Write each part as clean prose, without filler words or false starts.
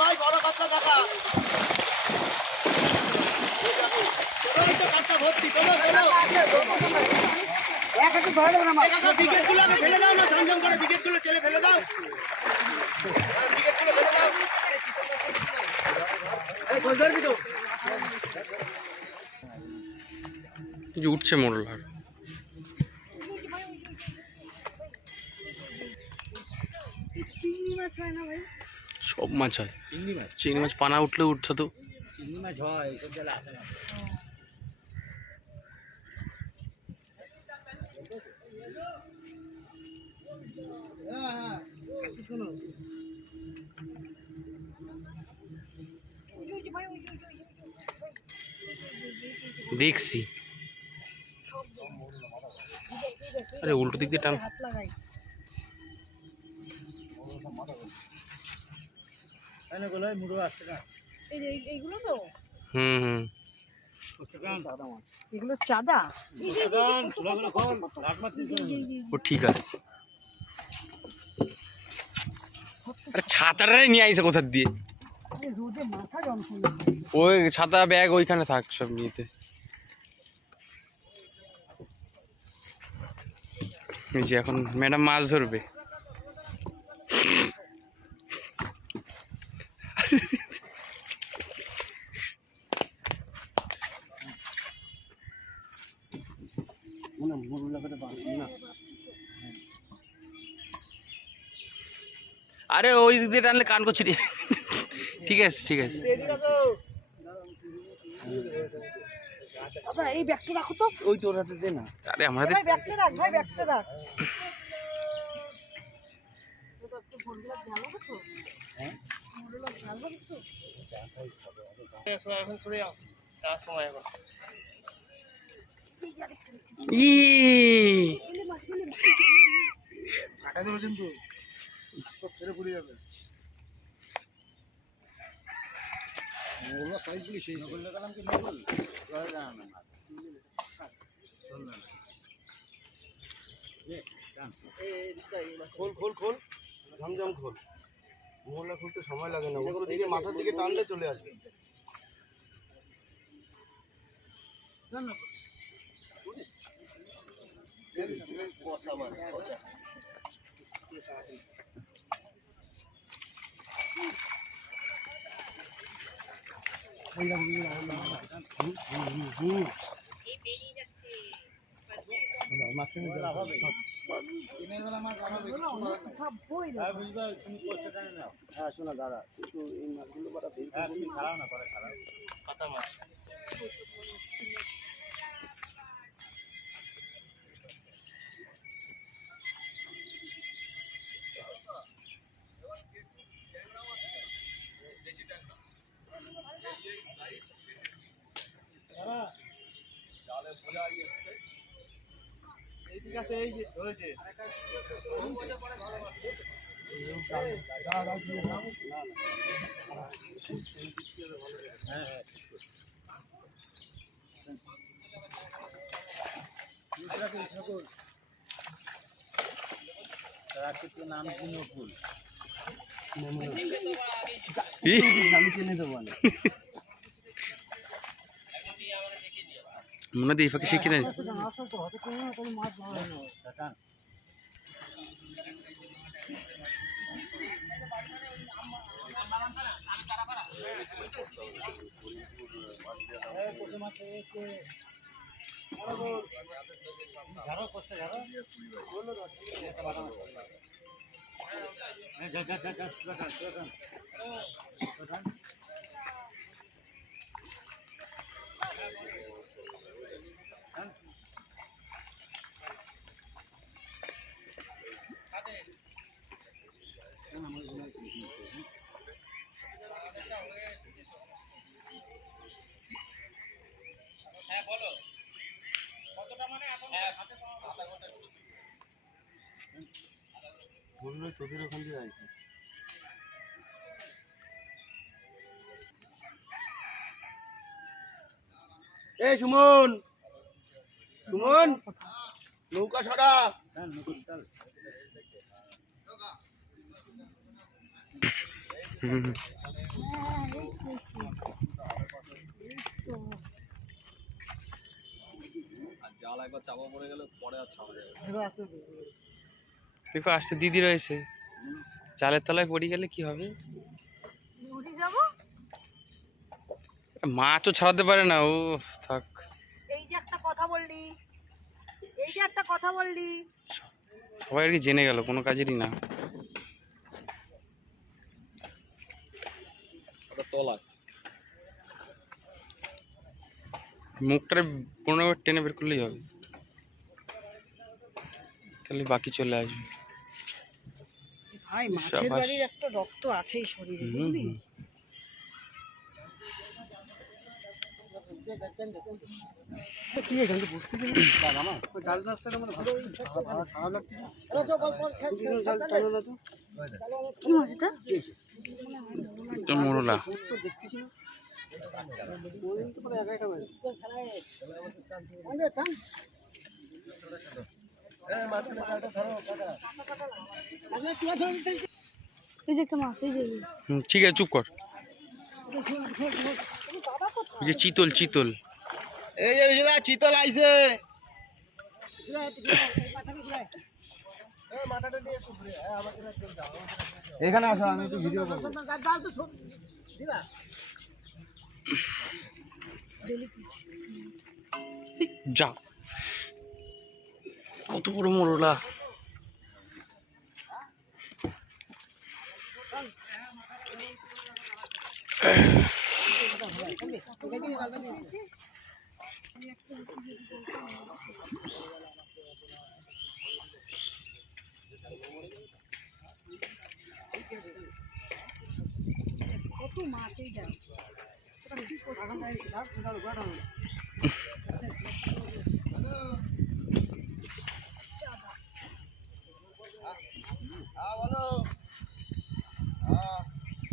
ভাই বড় কাঁচা দেখা ভর্তি চলো চলো এক একটু ধরে দেবেন আমার উইকেট গুলো ফেলে দাও না ঝমঝম করে উইকেট গুলো চলে ফেলে দাও উইকেট গুলো ফেলে দাও এই কই ধরবি তো যে উঠছে মোড়ল আর চিংড়ি মাছ হয় না ভাই সব মাছ হয় চিংড়ি মাছ পানা উঠলে উঠছে তো চিংড়ি মাছ হয় এইসব জেলা আসে না দেখছি আরে উল্টো দিক দিয়ে টান হাত লাগাই মুড়ো আসছে না এই যে এইগুলো তো হুম এগুলো চাঁদা ও ঠিক আছে আরে ছাতাটাই নিয়ে আইছে কোথার দিয়ে রোদে মাথা যন্ত্রণা ওই ছাতা ব্যাগ ওইখানে থাক সব নিতে এই যে এখন ম্যাডাম মাছ ধরবে আরে ওই দিক দিয়ে টানলে কান করছি ঠিক আছে ঠিক আছে আচ্ছা এই ব্যাগটা রাখো তো ওই তোর হাতে দে না আরে আমাদের ভাই ব্যাগটা রাখ ভাই ব্যাগটা রাখ এখন সরে যাও তার সময় এখন কাটা দেবো কিন্তু ফেরে পড়ে যাবে সাইজগুলি সেই কালাম কি খোল খোল খোল ঝমঝম খোল মোহল্লা খুলতে সময় লাগে না ওগুলো দিকে মাথার দিকে টানলে চলে আসবে কষা মাছ হ্যাঁ শোনা দাদা কিন্তু এই মাছগুলো ছাড়াও না করে ছাড়াও কাটা মাছ ঠিক আছে এই যে ধরেছে নাম ফুল আমি কিনে দেবো মনে দিয়ে ফাঁকে শিখি নাই তোদের ওখান দিয়ে আছে এই সুমন, সুমন, নৌকা সরা। হুম, দেখো আসতে দিদি রয়েছে, চালের তলায় পড়ে গেলে কি হবে? নদী যাব। মাছও ছাড়াতে পারে না ও। থাক, এই যে একটা কথা বললি, এই যে একটা কথা বললি। সবাই আর কি জেনে গেল, কোনো কাজেরই না। মুখটা কোনো টেনে বের করলেই হবে, তাহলে বাকি চলে আসবে। ভাই মাছের সাবাস। বাড়ির একটা রক্ত আছেই শরীরে, হুম, বুঝলি? হুম। কি এখান থেকে বুঝতেছি না দাদা, আমার ওই জাল রাস্তাটা আমার ভালো খারাপ লাগতেছে। জাল টানো না তো। কি মাছ এটা? তো মোরলা তো দেখতেছি না। ওই তো পরে একা একা মাছ। এই মাছখানে জালটা ধরো কাকা। এই যে একটা মাছ, এই যে ঠিক আছে, চুপ কর। ওই যে চিতল, চিতল। এই যে বিজুদা চিতল আইছে। এখানে আসো, আমি একটু ভিডিও করব। যা, কত বড় মোরলা। কত মাছ এই যা।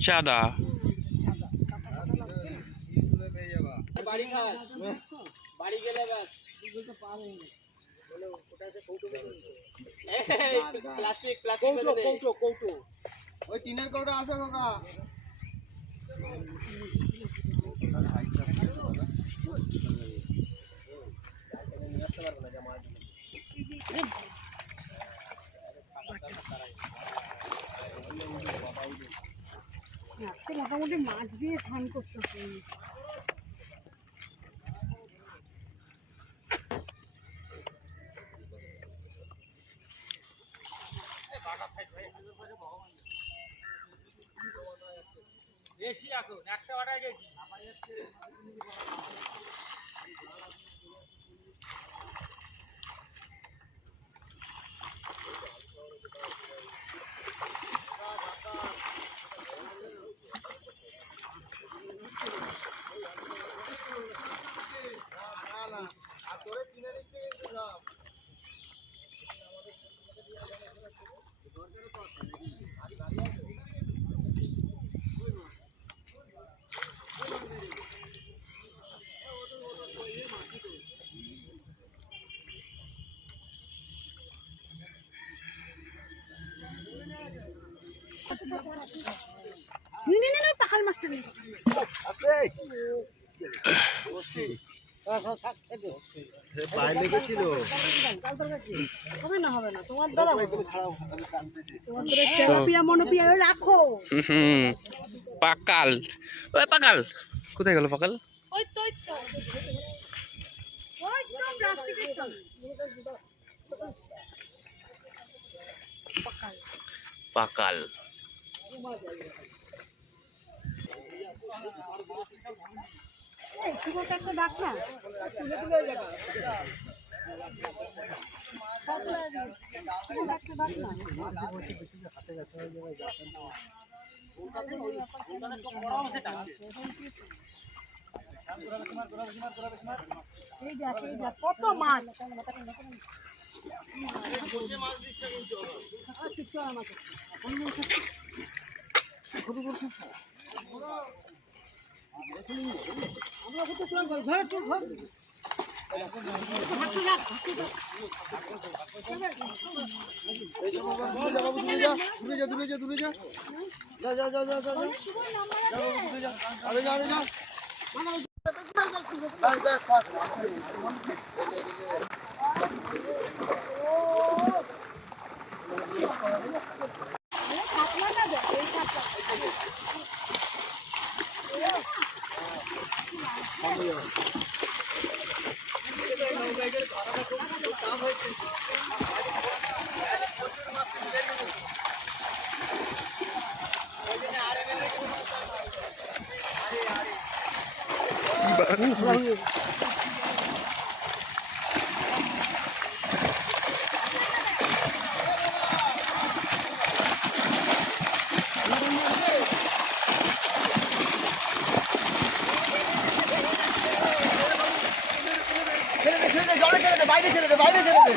চাঁদা। বাড়ি গেলে বাস প্লাস্টিক কৌটো ওই টিনের কৌটো আছে কাকা। আজকে মোটামুটি মাছ দিয়ে স্নান করতেছে। পাখাল মাছটা নেই। পায়ে লেগেছিল। হবে না, হবে না, তোমার দ্বারা হবে না। তোমার দ্বারা তেলাপিয়া মনোপিয়া রাখো। হুম, পাকাল। ওই পাকাল কোথায় গেল? পাকাল ওই তো প্লাস্টিকের চল। পাকাল। এই তুমি একটা ডাক না। এই দেখ, এই দেখ কত মাছ। আমরা দূরে যা যা যা যা যা আরে যা আরে যা জলে ছেড়ে দে বাইরে ছেড়ে দে বাইরে ছেড়ে দে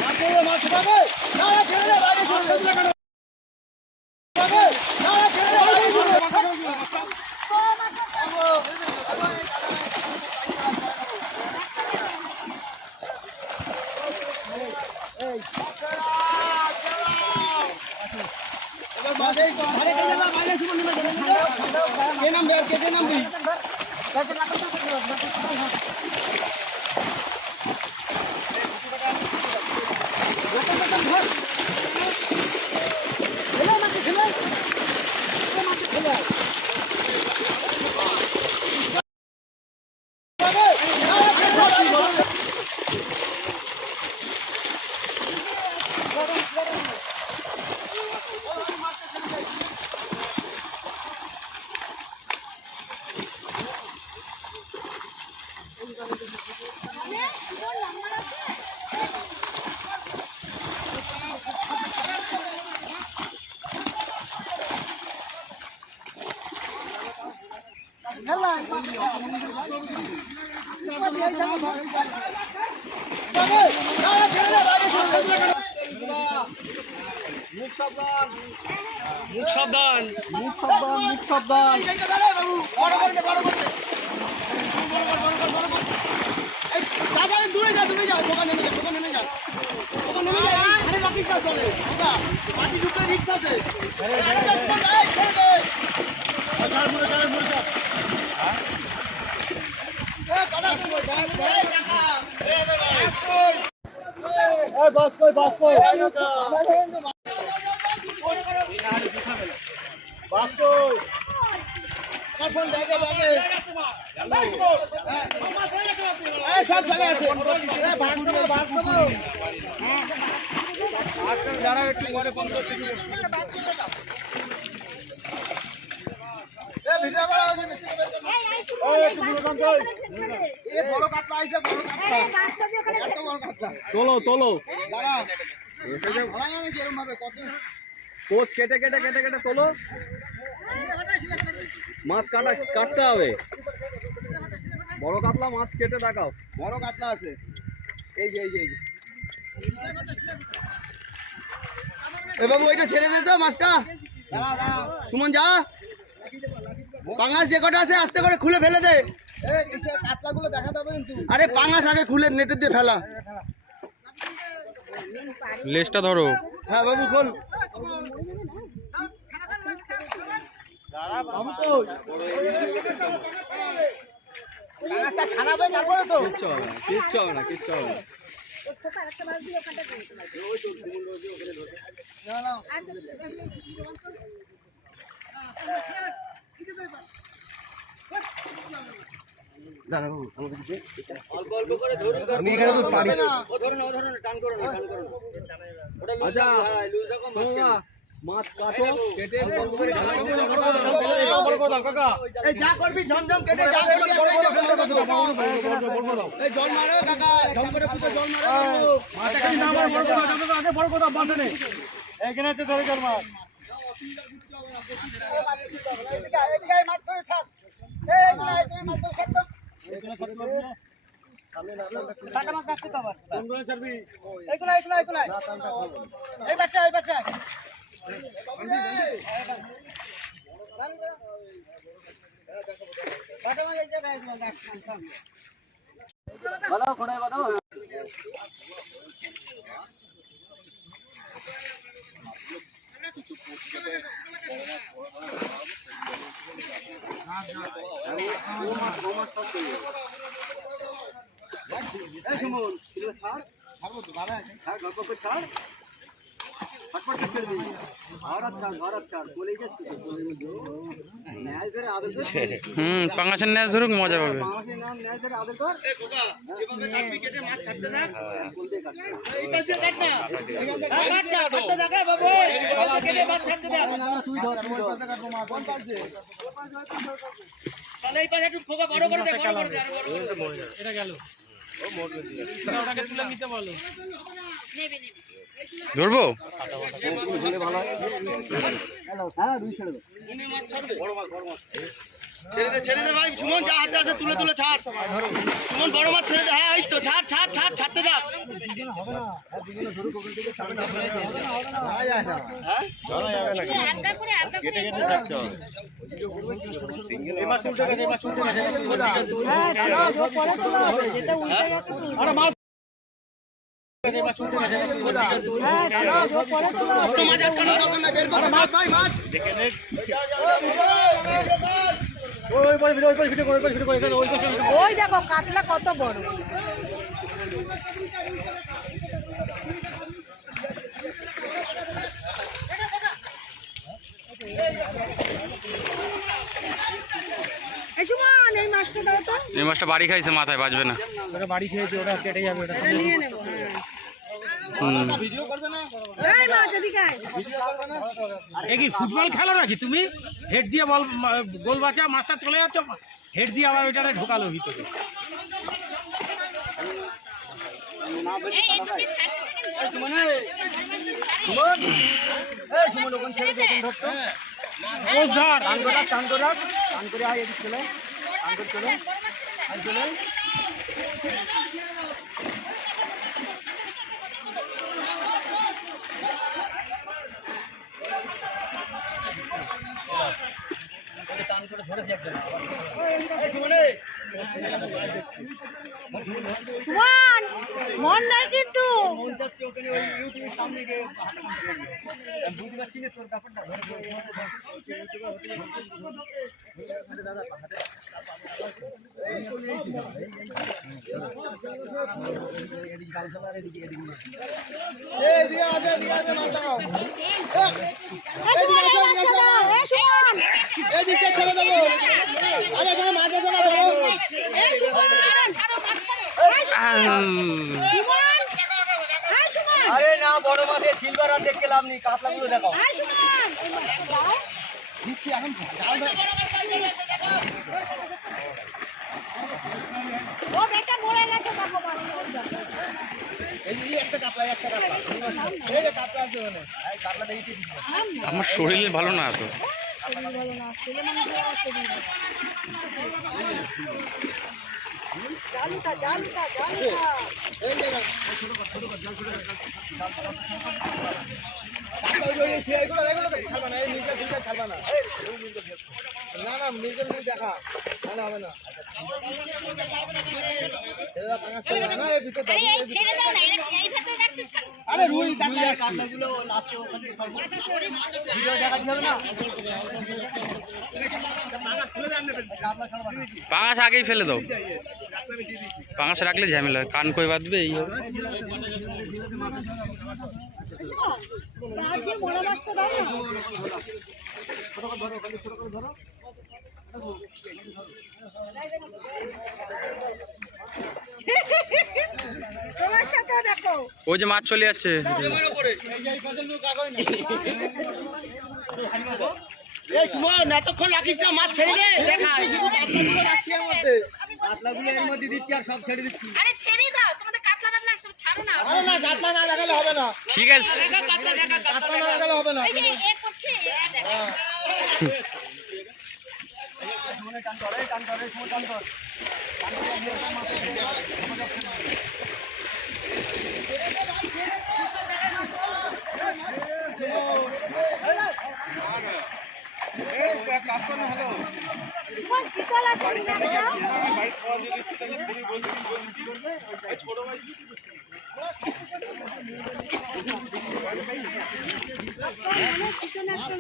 মাছ পাবে না ছেড়ে দে বাইরে ছেড়ে দে না ছেড়ে দে বাইরে ছেড়ে এবার মাঝে ধারে কে যাবে বাইরে শুভ নেমে কে নামবে আর কে নামবি মুখ সাবধান মুখ সাবধান মুখ সাবধান বড় করে দে বড় করে দে এই দাদা দূরে যা দোকানে নেমে যা দোকানে নেমে যা আরে লাঠি কাজ চলে দাদা লাঠি ঢুকে রিস্ক আছে ছেড়ে দে আচ্ছা মুড়ে হ্যাঁ এ দাদা তুই যা এই কাকা এ দাদা এই বাস কই বাস আমার ফোন দেখে সব জায়গায় আছে যারা একটু পরে ফোন করতে বড় কাতলা আইছে বড় কাতলা এত বড় কাতলা তোলো দাঁড়া এরকম ভাবে কত পোচ কেটে তোলো মাছ কাটতে হবে বড় কাতলা মাছ কেটে দেখাও বড় কাতলা আছে এই যে এ বাবু এটা ছেড়ে দে তো মাছটা সুমন যা পাঙাশ যে কটা আছে আস্তে করে খুলে ফেলে দে কাতলা গুলো দেখাতে হবে কিন্তু আরে পাঙাশ আগে খুলে নেটের দিয়ে ফেলা লেজটা ধরো হ্যাঁ বাবু খোল ছাড়াবে তারপরে তো কিচ্ছু হবে না অল্প করে ধরুন আমি এখানে তো পারি না ও ধরুন টান করো না ওটা লুজ রাখো মাছ কাটো কেটে অল্প করে কাকা এই যা করবি ঝমঝম কেটে যা করবি এই জল মারো কাকা ঝম করে পুরো জল মারো মাছ এখানে না মারো বড় কথা বাঁধে নেই এখানে আছে ধরে কর মাছ এদিকে মাছ ধরে ছাড় এই মাছ ধরে ছাড় তো এখানে ছাড় তো কাটা মাছ রাখতে তো আবার কোন কোন ছাড়বি এইগুলা এই বাচ্চা বাদাও খড়ায় বাদাও পাঙাশের ন্যাস ধরুক মজা পাবে। ধরবো ছেড়ে দে ভাই সুমন, যা হাতে আসে তুলে তুলে ছাড়। সুমন বড় মাছ ছেড়ে দে। হ্যাঁ এই তো ছাড় ছাড় ছাড়, ছাড়তে থাক। এই মাছ উল্টে গেছে, এই মাছ উল্টে গেছে। হ্যাঁ দাদা জোর পরে তোলা হবে, যেটা উল্টে গেছে তো আরে মাছ এই মাছ উল্টে গেছে। হ্যাঁ দাদা জোর পরে তোলা হবে। ছোট মাছ আটকানো দরকার না, বের করো মাছ ভাই মাছ। ওই দেখো কাতলা কত বড়। এই সুমন এই মাছটা দাও তো। এই মাছটা বাড়ি খাইছে, মাথায় বাজবে না। বাড়ি খেয়েছে, ওটা কেটে যাবে। ওটা এটা নিয়ে নেবো। ভিডিও করবে না, এই মাছ এদিকে আয়। এ কি ফুটবল খেলো নাকি তুমি? হেড দিয়ে বল গোল বাঁচা, মাছটা চলে যাচ্ছ, হেড দিয়ে আবার ওইটারে ঢোকালো ভিতরে। সুমন মন নাই কিন্তু। এই দিয়া আছে মাছ দাও। এই সুমন এই মাছটা দাও। এই সুমন এই দিকে ছেড়ে দেবো। আরে এখানে মাছ আছে না বড়। এই সুমন সুমন এই সুমন আরে না বড় মাছে সিলভার আর দেখতে লাভ নেই, কাতলাগুলো দেখাও। এই সুমন এই মাছটা দাও। দিচ্ছি এখন জাল ধরে। ও বেটা মরে গেছে দেখো বাড়ি। এই যে একটা কাতলা এই যে কাতলা আছে ওখানে। এই কাতলা দেখি দিচ্ছি। আমার শরীর ভালো না তো। ভালো না ছেলে মানুষ আছে দিন। জালুটা জালুটা জালুটা। এই যে কাতলা ওই ছেলেগুলো দেখো তো ছাড়বা না, এই মিলটা ছাড়বা না। না না মিলটা দেখা তাহলে হবে না। ছেলেরা পাঙাশ ছাড়বা না, এই ভিতর দাও। ছেড়ে দাও না, এই ভেতরে রাখছিস কেন? আরে রুই কাতলাগুলো লাস্টে ওখানে ভিডিও দেখাতে হবে না। পাঙাশ আগেই ফেলে দাও, পাঙাশ রাখলে ঝামেলা হয়, কান কই বাঁধবে এই হবে। আর যে মরা মাছটা দাও না। তোমার সাথে দেখো। ওই যে মাছ চলে যাচ্ছে। এই সুমন এতক্ষণ রাখিস না, মাছ ছেড়ে দে। দেখা কাতলাগুলো রাখছি এর মধ্যে, কাতলাগুলো এর মধ্যে দিচ্ছি আর সব ছেড়ে দিচ্ছি। আরে ছেড়ে দাও, তোমাদের কাতলা বাতলা তুমি ছাড়ো না। আরে না কাতলা না দেখালে হবে না। ঠিক আছে, কাতলা না দেখালে হবে না। এই যে এ করছে, এ দেখো। কাজ করো হলো। তোমার শীতল আছে কিনা বলো? আমার পিছনে একটা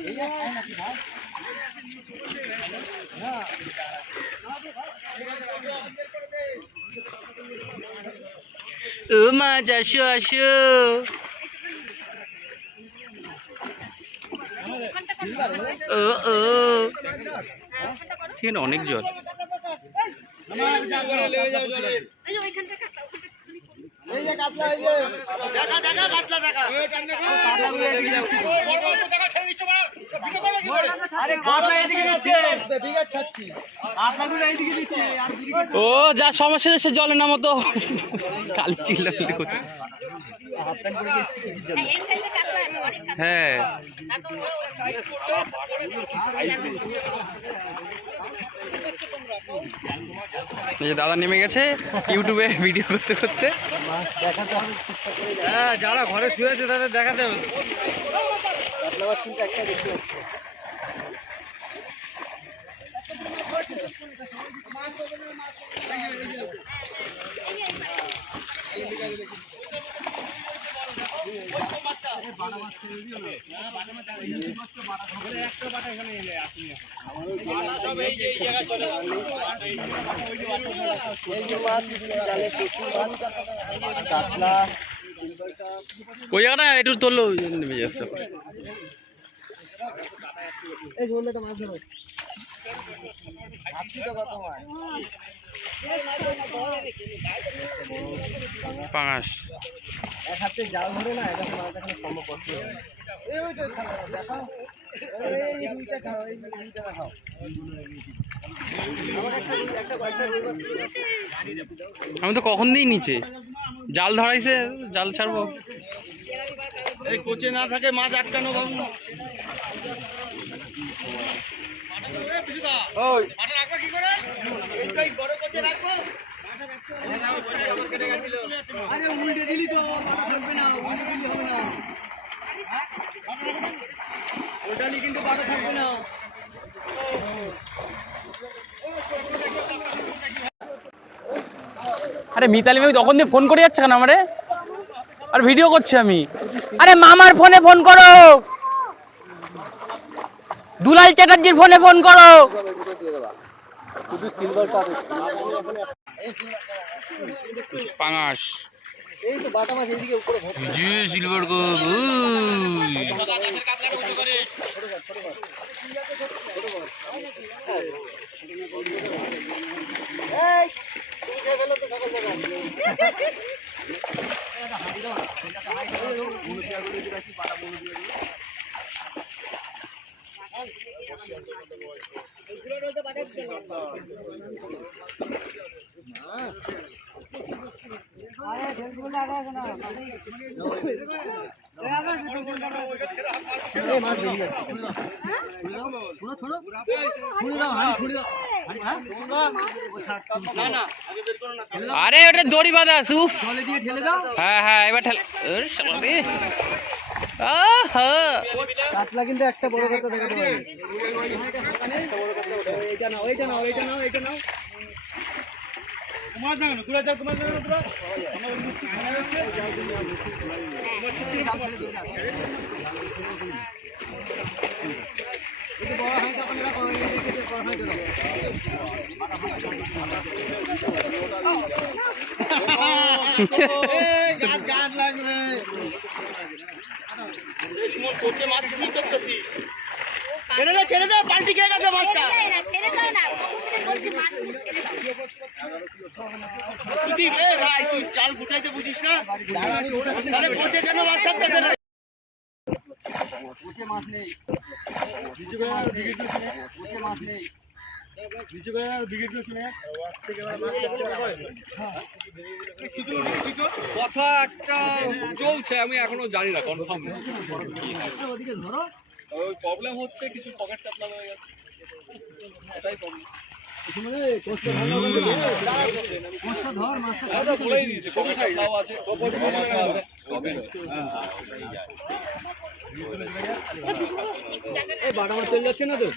ও মাছ আসো আসো। ও ও এখানে অনেক জল। এই যে ওইখানটা কাটলা, ওখানটা এই যে কাতলা, এই যে দেখা দেখা কাতলা দেখা, এই টান দেখা কাতলাগুলো এদিকে যাচ্ছে। আরে কাতলা এদিকে যাচ্ছে, বিঘা ছাচ্ছি, কাতলাগুলো এইদিকে দিচ্ছে আর বিঘা। ও যা সমস্যা সে জলে নামো তো কাল চিল্লা এই সাইডে কাটলা আছে, অনেক কাটলা। হ্যাঁ আর তোমরা এই যে দাদা নেমে গেছে ইউটিউবে ভিডিও করতে করতে। হ্যাঁ, যারা ঘরে শুয়ে আছে তাদের দেখাতে হবে। কাতলা মাছ কিন্তু একটা বেশি আছে। কাতলা ওই জায়গাটা একটু তোলো নেমে যাচ্ছে। এই ঝোলটা মাছ ধরো, আজকে তো কত মাছ পাঙাশ এক হাতে জাল ধরে না, এটা মাছ এখানে সম্ভব করতে হবে। এই ওইটা দেখাও, এই দুইটা ছাড়ো, এই দুইটা দেখাও। আমি তো কখন দিই নিচে জাল ধরাইছে, জাল ছাড়বো। এই কোচে না থাকে মাছ আটকানো বাবু। ওই মাথা রাখবা কি করে? এই বড় কোচে রাখবো। আরে উল্টে দিলি তো মাথা থাকবে না, উল্টে দিলি হবে না। ওটালি কিন্তু মাথা থাকবে না। আরে মিতালি মেয়ে তখন দিয়ে ফোন করে যাচ্ছে কেন আমারে? আর ভিডিও করছি আমি। আরে মামার ফোনে ফোন করো, দুলাল চ্যাটার্জির ফোনে ফোন করো। পাঙাশ এই তো বাটা মাছ এইদিকে উপরে ভর্তি। জি সিলভার গো। এই উঠে গেল তো সকাল সকাল। আরে ওটা দড়ি বাঁধা সুফ। হ্যাঁ হ্যাঁ এবার ঠেলে। কাতলা কিন্তু একটা বড় কাতলা দেখাতে পারি। একটা বড় কাতলা ওঠে। এইটা নাও, এইটা নাও, এইটা নাও, এইটা নাও। তোমার জানো, তোরা যাও, তোমার জানো তোরা। এটা বড় হয় তখন এরা করে দিতে বড় হয় দাও। এই গাছ লাগবে। এই সময় কোচে মাছ কি করতেছিস? ছেড়ে দাও, পাল্টি খেয়ে গেছে মাছটা। ছেড়ে দাও না, বলছি মাছ ছেড়ে দাও। তুই ভাই তুই চাল গুছাইতে বুঝিস না? আরে কোচে কেন মাছ থাকতেছে না? কোচে মাছ নেই। নিচে করে আর দিকে তুলে কোচে মাছ নেই। নিচে করে আর দিকে তুলে কথা একটা চলছে, আমি এখনো জানি না কনফার্ম। ওদিকে ধরো। ওই প্রবলেম হচ্ছে কিছু পকেট চাপলা হয়ে গেছে, এটাই প্রবলেম। বলেই দিয়েছে পকেট চাপলাও আছে, আছে সবই রয়েছে। বাটা মাছ চলে যাচ্ছে না তো?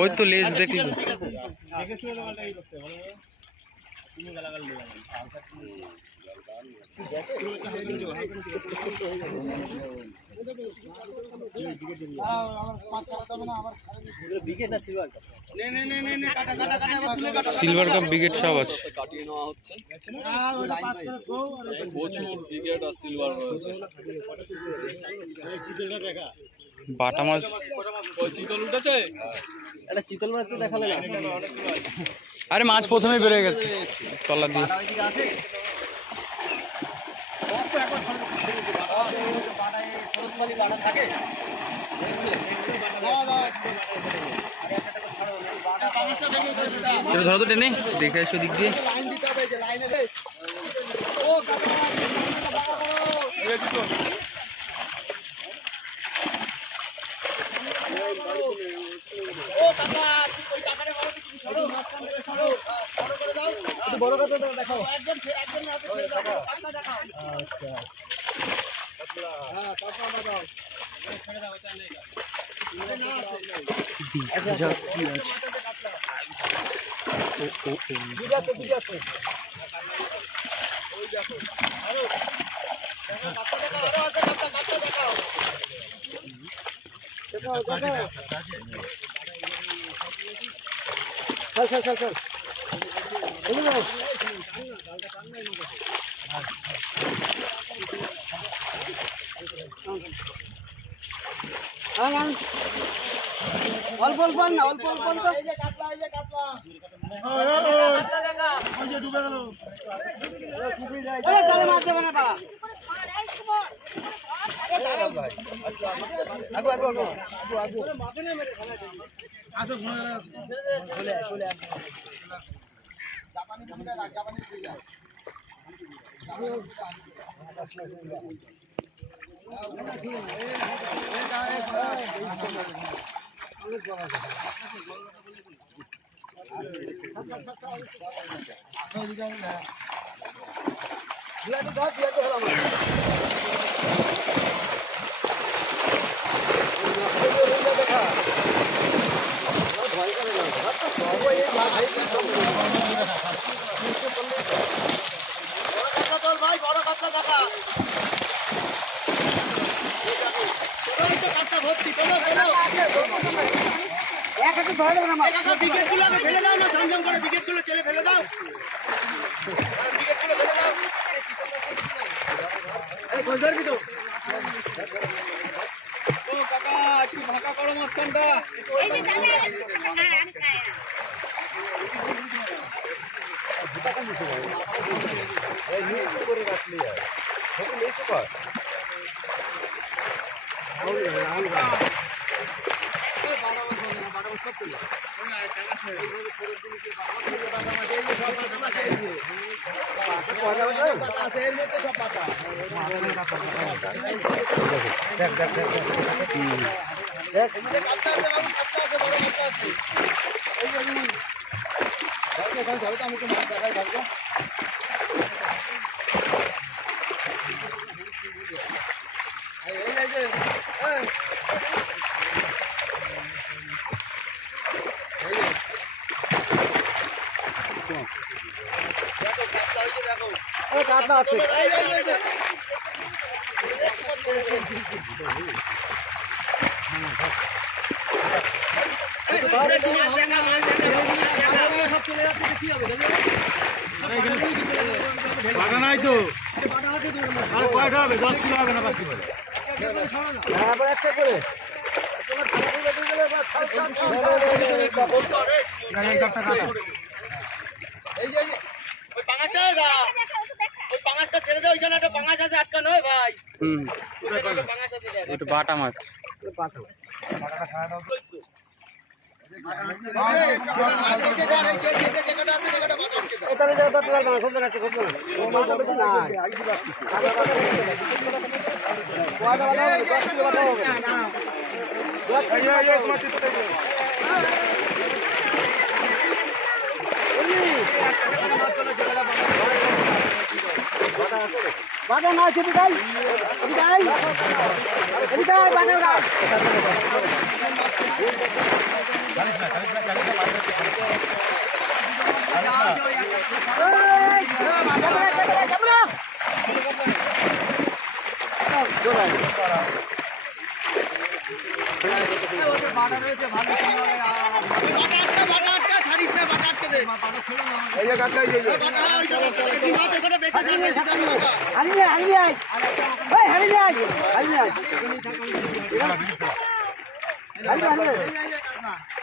ওই তো লেজ দেখি সিলভার কাপ ব্রিগেড সব আছে। কাটিয়ে নেওয়া হচ্ছে, প্রচুর ব্রিগেড আর সিলভার রয়েছে। বাটা মাছ ওই চিতল উঠেছে, একটা চিতল মাছ তো দেখালে না। আরে মাছ প্রথমেই বেরিয়ে গেছে তলা দিয়ে। চলো ধরো তো টেনে দেখে এসো দিক দিয়ে। লাইন দিতে হবে, যে লাইনে বড় কথা দেখাও। একদম দেখাও। আচ্ছা অল্প অল্প না, অল্প অল্প তো। এই যে কাতলা, এই যে কাতলা। ডুবে গেল। তাহলে মাছ যাবে না পা। ভাই বড় কাতলা দেখা। কাতলা ভর্তি, চলো চলো। এক একটু ধরে দেবো না, বিকেট গুলো ফেলে দাও না, ঝমঝম করে বিকেট গুলো চেলে ফেলে দাও। বিকেট গুলো ফেলে দাও। এই কই ধরবি তো? ও কাকা একটু ভাকা করো মাঝখানটা। এই যে জালে আর কায়া এই নিচে করে রাখলি আর হতে নিচে কর। আমি তো মাছ দেখাই থাকবো। কাতলা আছে। বাটা নাই তো, আর কয়টা হবে? 10 কিলো হবে না, 5 কিলো হবে। একটা করে এই যে ওই পাঙাশটা দেখা ওটা দেখা ওই পাঙাশটা ছেড়ে দাও, ওইখানে একটা পাঙাশ আছে আটকানো হয় ভাই। পাঙাশ আছে দেখ। একটু বাটা মাছ। পাটাটা ছাড়া দাও তো। বাটা না আছে বিদাই বিদাই বিদাই বাটা না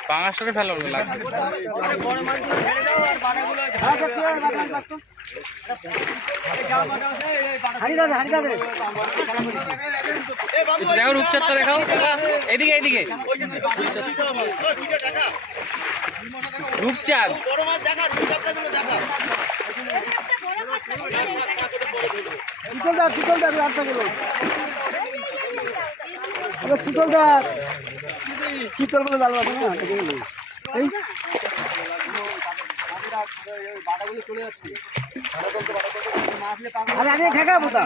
পাঙাশটারে ফেলা লাগবে। দেখো রূপচাঁদটা দেখাও এদিকে এদিকে রূপচাঁদ চিতল গুলো জাল আছে না এই আরে আমি ঠেকাবো তা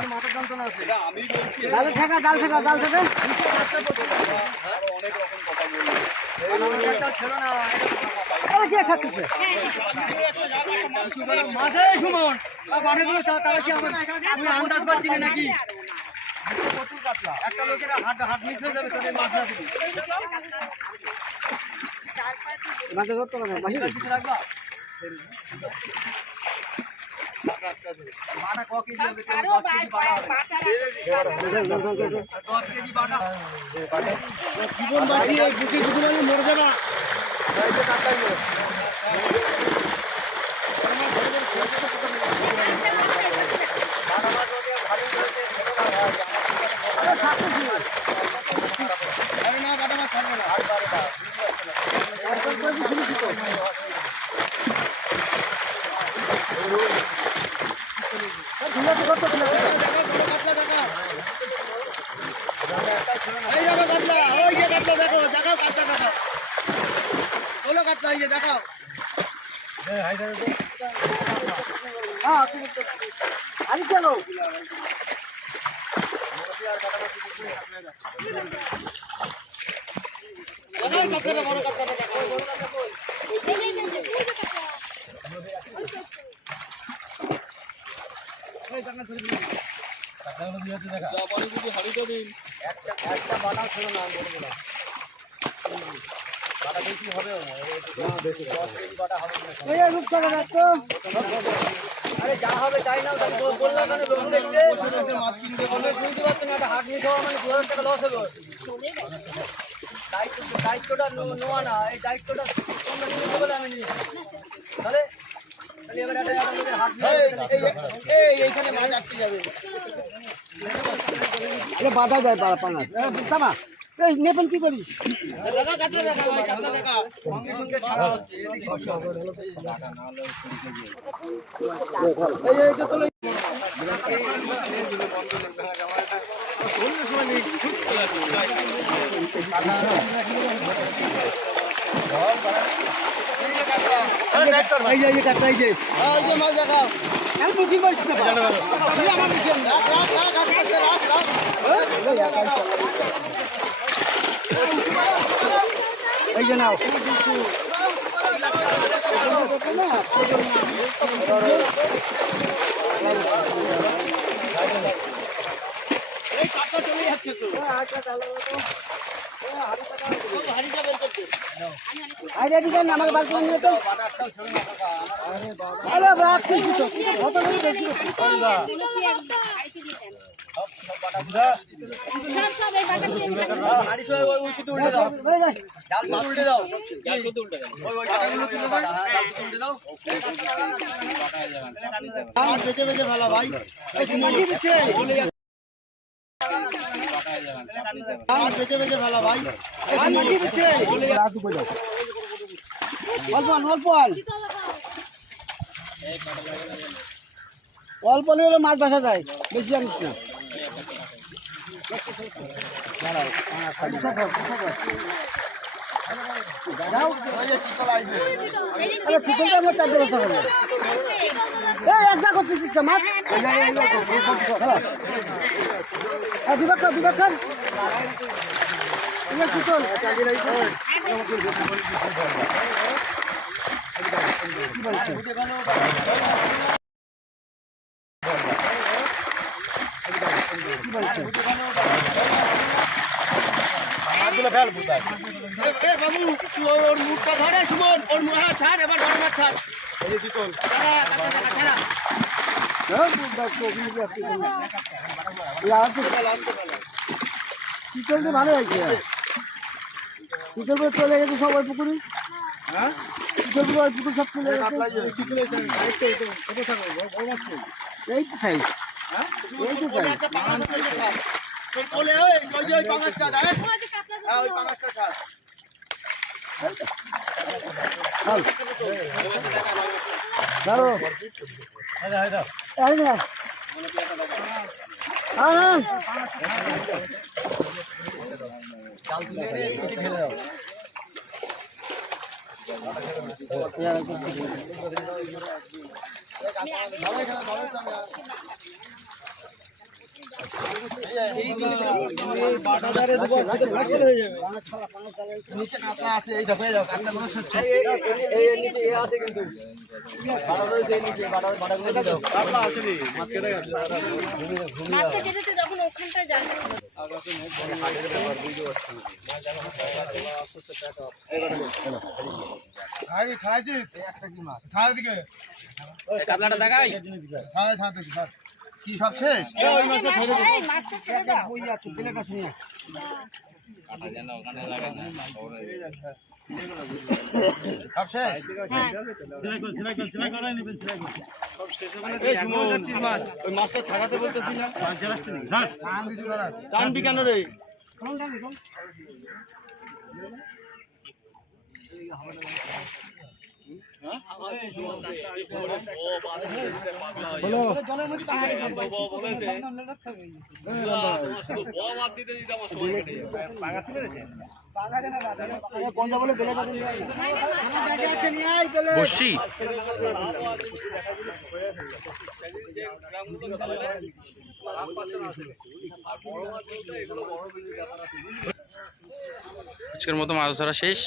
জাল ঠেকা জাল ঠেকা জাল ঠেকা আরে কে ঠেকাচ্ছে মাথায় সুমন বাড়িগুলো তারা কি আমি আন্দাজ পাচ্ছি না নাকি একটা লোকের হাট মিস হয়ে যাবে তোদের মাছ মাছ ধরতে হবে বাহিরে কিছু রাখবা বাটা ক কেজি হবে 10 কেজি বাটা জীবন বাঁচিয়ে বুকে জীবনে মরবে না এই যে কাটাই মরে দেখাও আরে চলো একটা বাটা ছিল না বাটা বেশি হবে আরে যা হবে তাই না বললাম মাছ কিনতে বলে বুঝতে পারছেন একটা হাট নিয়ে খাওয়া মানে 2000 টাকা লস হবে দায়িত্বটা নেওয়া না এই দায়িত্বটা তোমরা নিতে বলে আমি নিই তাহলে এবার একটা হাট এইখানে মাছ আটকে যাবে বাধা দেয় পানা দামা এই নেপন কি করিস দেখা কাটলে দেখা ভাই কাটলে দেখা সঙ্গে সঙ্গে ছাড়া হচ্ছে এদিকে এই এই যে তোলে এই যে কাটটা এই যে মাছ দেখা আমি বুঝি পাইছ না এই যে নাও আমাকে বার করে নিয়ে তো আরে রাখছি কত বেশি ভালো ভাই বেঁচে বেঁচে ভালো ভাই অল্প অল্প অল্প নিলে মাছ বাসা যায়, বেশি জানিস না। একটা করতেছিস মাছ দিবাক্ষর বাবু ওর মুখটা ধরে সুমন, ওর মুখ ছাড়, এবার বড় মাছ ছাড়। চিতল দিয়ে ভালো হয়েছে, চিতল করে চলে গেছে সবাই পুকুরে। হ্যাঁ চিতল করে পুকুর সব চলে গেছে। এই তো সাইজ, এই তো সাইজ। নিচে কাঁচা আছে, এই দেখো কাঁচা গুলো নিচে আছে কিন্তু মাছটা যেতে যখন ওখানটায় যাবে কি সব শেষ? মাছটা ছেড়ে দাও। সব শেষ? ওই মাছটা ছাড়াতে বলতেছি না, টানবি কেন রে? বসছি আজকের মতো মাছ ধরা শেষ।